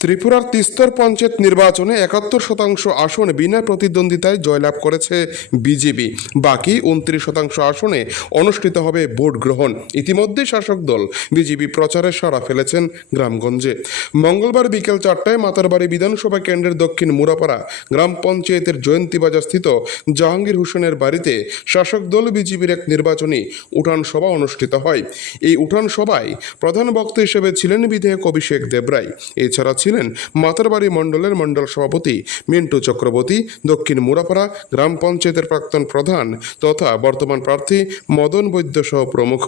ত্রিপুরার তিস্তর পঞ্চায়েত নির্বাচনে একাত্তর শতাংশ আসন বিনা প্রতিদ্বন্দ্বিতায় জয়লাভ করেছে বিজেপি। বাকি উনত্রিশ শতাংশ আসনে অনুষ্ঠিত হবে ভোট গ্রহণ। ইতিমধ্যে শাসক দল বিজেপি প্রচারে সাড়া ফেলেছেন গ্রামগঞ্জে। মঙ্গলবার বিকেল চারটায় মাতারবাড়ি বিধানসভা কেন্দ্রের দক্ষিণ মুরাপাড়া গ্রাম পঞ্চায়েতের জয়ন্তীবাজার স্থিত জাহাঙ্গীর হোসেনের বাড়িতে শাসক দল বিজেপির এক নির্বাচনী উঠান সভা অনুষ্ঠিত হয়। এই উঠান সভায় প্রধান বক্তা হিসেবে ছিলেন বিধায়ক অভিষেক দেবরায় এছাড়া ছিলেন মাতারবাড়ি মণ্ডলের মণ্ডল সভাপতি, মিন্টু চক্রবর্তী, দক্ষিণ মুরাপাড়া গ্রাম পঞ্চায়েতের প্রাক্তন প্রধান তথা বর্তমান প্রার্থী মদন বৈদ্য সহ প্রমুখ।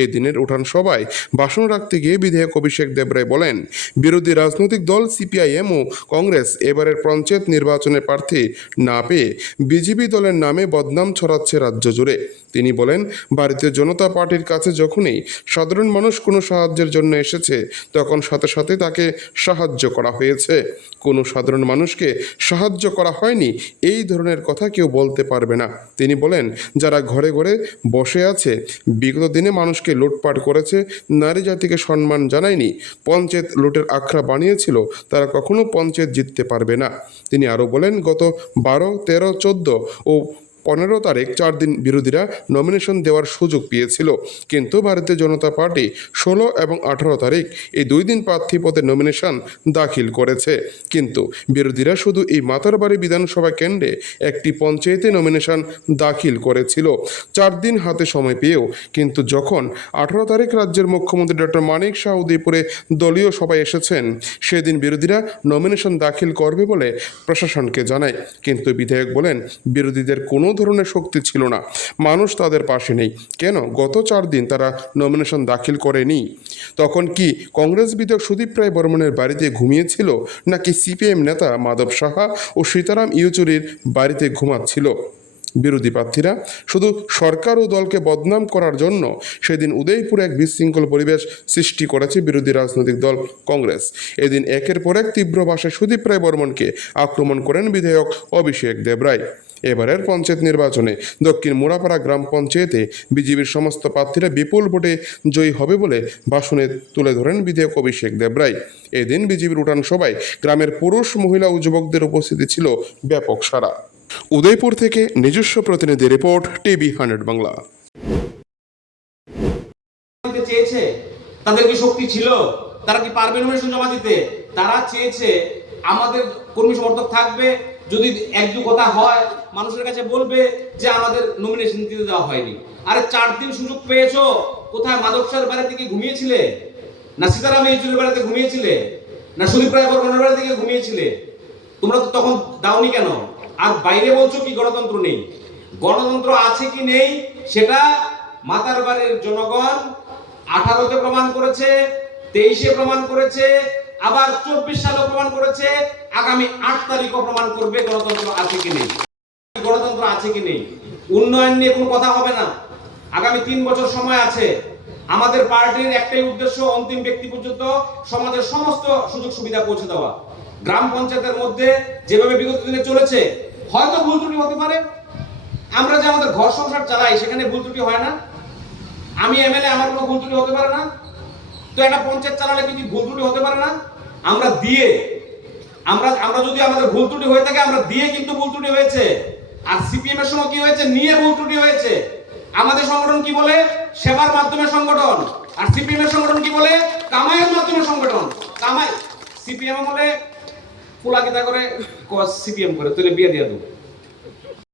এই দিনের উঠান সভায় ভাষণ রাখতে গিয়ে বিধায়ক অভিষেক দেবরায় বলেন, বিরোধী রাজনৈতিক দল সিপিআইএম ও কংগ্রেস এবারের পঞ্চায়েত নির্বাচনে প্রার্থী না পেয়ে বিজেপি দলের নামে বদনাম ছড়াচ্ছে রাজ্য জুড়ে। তিনি বলেন, ভারতীয় জনতা পার্টির কাছে যখনই সাধারণ মানুষ কোনো সাহায্যের জন্য এসেছে, তখন সাথে সাথে তাকে সাহায্য করা হয়েছে। কোনো সাধারণ মানুষকে সাহায্য করা হয়নি। এই ধরনের কথা কেউ বলতে পারবে না। তিনি বলেন, যারা ঘরে ঘরে বসে আছে, বিগত দিনে মানুষকে লুটপাট করেছে, নারী জাতিকে সম্মান জানায়নি, পঞ্চায়েত লুটের আখড়া বানিয়েছিল, তারা কখনো পঞ্চায়েত জিততে পারবে না। তিনি আরও বলেন, গত বারো, তেরো, চোদ্দ ও পনেরো তারিখ চার দিন বিরোধীরা নমিনেশন দেওয়ার সুযোগ পেয়েছিল। কিন্তু ভারতীয় জনতা পার্টি ষোলো এবং আঠারো তারিখ এই দুই দিন প্রার্থী পদে নমিনেশন দাখিল করেছে। কিন্তু বিরোধীরা শুধু এই মাতারবাড়ি বিধানসভা কেন্দ্রে একটি পঞ্চায়েতে নমিনেশন দাখিল করেছিল। চার দিন হাতে সময় পেয়েও কিন্তু যখন আঠারো তারিখ রাজ্যের মুখ্যমন্ত্রী ডক্টর মানিক শাহ উদয়পুরে দলীয় সভায় এসেছেন, সেদিন বিরোধীরা নমিনেশন দাখিল করবে বলে প্রশাসনকে জানায়। কিন্তু বিধায়ক বলেন, বিরোধীদের কোনো ধরনের শক্তি ছিল না। মানুষ তাদের পাশে নেই। কেন? গত চার দিন তারা নমিনেশন দাখিল করেনি। তখন কি কংগ্রেস বিধায়ক সুদীপ রায় বর্মনের বাড়িতে ঘুমিয়েছিল, নাকি সিপিএম নেতা মাধব সাহা ও সীতারাম ইয়েচুরির বাড়িতে ঘুমাচ্ছিল? বিরোধী প্রার্থীরা, শুধু সরকার ও দলকে বদনাম করার জন্য সেদিন উদয়পুরে এক বিশৃঙ্খল পরিবেশ সৃষ্টি করেছে বিরোধী রাজনৈতিক দল কংগ্রেস। এদিন একের পর এক তীব্র ভাষায় সুদীপ রায় বর্মনকে আক্রমণ করেন বিধায়ক অভিষেক দেবরায়। এবারের পঞ্চায়েত নির্বাচনে দক্ষিণ মুরাপাড়া গ্রাম পঞ্চায়েতে বিজেপির সমস্ত প্রার্থীরা বিপুল ভোটে জয়ী হবে বলে ভাষণে তুলে ধরেন বিধায়ক অভিষেক দেবরাই। এদিন বিজেপির উঠান সভায় গ্রামের পুরুষ, মহিলা ও যুবকদের উপস্থিতি ছিল ব্যাপক সারা উদয়পুর থেকে নিজস্ব প্রতিনিধি রিপোর্ট, টিভি হান্ড্রেড বাংলা। চেয়েছে, তাদের কি শক্তি ছিল? তারা কি পারবে নমিনেশন জমা দিতে? তারা চেয়েছে আমাদের কর্মী সমর্থক থাকবে যদি এক দু কথা হয়, মানুষের কাছে বলবে যে আমাদের নমিনেশন দিতে দেওয়া হয়নি। আরে চার দিন সুযোগ পেয়েছ, কোথায় মাধব সাহের বাড়িতে কি ঘুমিয়েছিলে? না সীতারাম ইয়েচুরির বাড়িতে ঘুমিয়েছিলে? না সুদীপ রায় বর্মনের বাড়ি থেকে ঘুমিয়েছিলে? তোমরা তো তখন দাওনি কেন? আর বাইরে বলছো কি গণতন্ত্র নেই? গণতন্ত্র আছে কি নেই, সেটা মাতার বাড়ির জনগণ আঠারোতে প্রমাণ করেছে, তেইশে প্রমাণ করেছে আবার চব্বিশ সালেও প্রমাণ করেছে, আগামী আট তারিখও প্রমাণ করবে গণতন্ত্র আছে কি নেই। গণতন্ত্র আছে কি নেই? উন্নয়ন নিয়ে কোনো কথা হবে না। আগামী তিন বছর সময় আছে। আমাদের পার্টির একটাই উদ্দেশ্য অন্তিম ব্যক্তি পর্যন্ত সমাজের সমস্ত সুযোগ সুবিধা পৌঁছে দেওয়া। গ্রাম পঞ্চায়েতের মধ্যে যেভাবে বিগত দিনে চলেছে, হয়তো ভুল ত্রুটি হতে পারে। আমরা যে আমাদের ঘর সংসার চালাই, সেখানে ভুল ত্রুটি হয় না। আমি এমএলএ, আমার কোনো ভুল ত্রুটি হতে পারে না। তো একটা পঞ্চায়েত চালালে কি ভুল ত্রুটি হতে পারে না? আমরা দিয়ে, আমরা আমরা যদি আমাদের ভুল ত্রুটি হয়ে থাকে, আমরা দিয়ে কিন্তু ভুল ত্রুটি হয়েছে। আর সিপিএম এর সময় কি হয়েছে? নিয়ে ভুল ত্রুটি হয়েছে। আমাদের সংগঠন কি বলে? সেবার মাধ্যমে সংগঠন। আর সিপিএম এর সংগঠন কি বলে? কামাইয়ের মাধ্যমে সংগঠন। কামাই, সিপিএম বলে ফুলাকিতা করে সিপিএম করে, তুলে বিয়ে দিয়ে দেবো।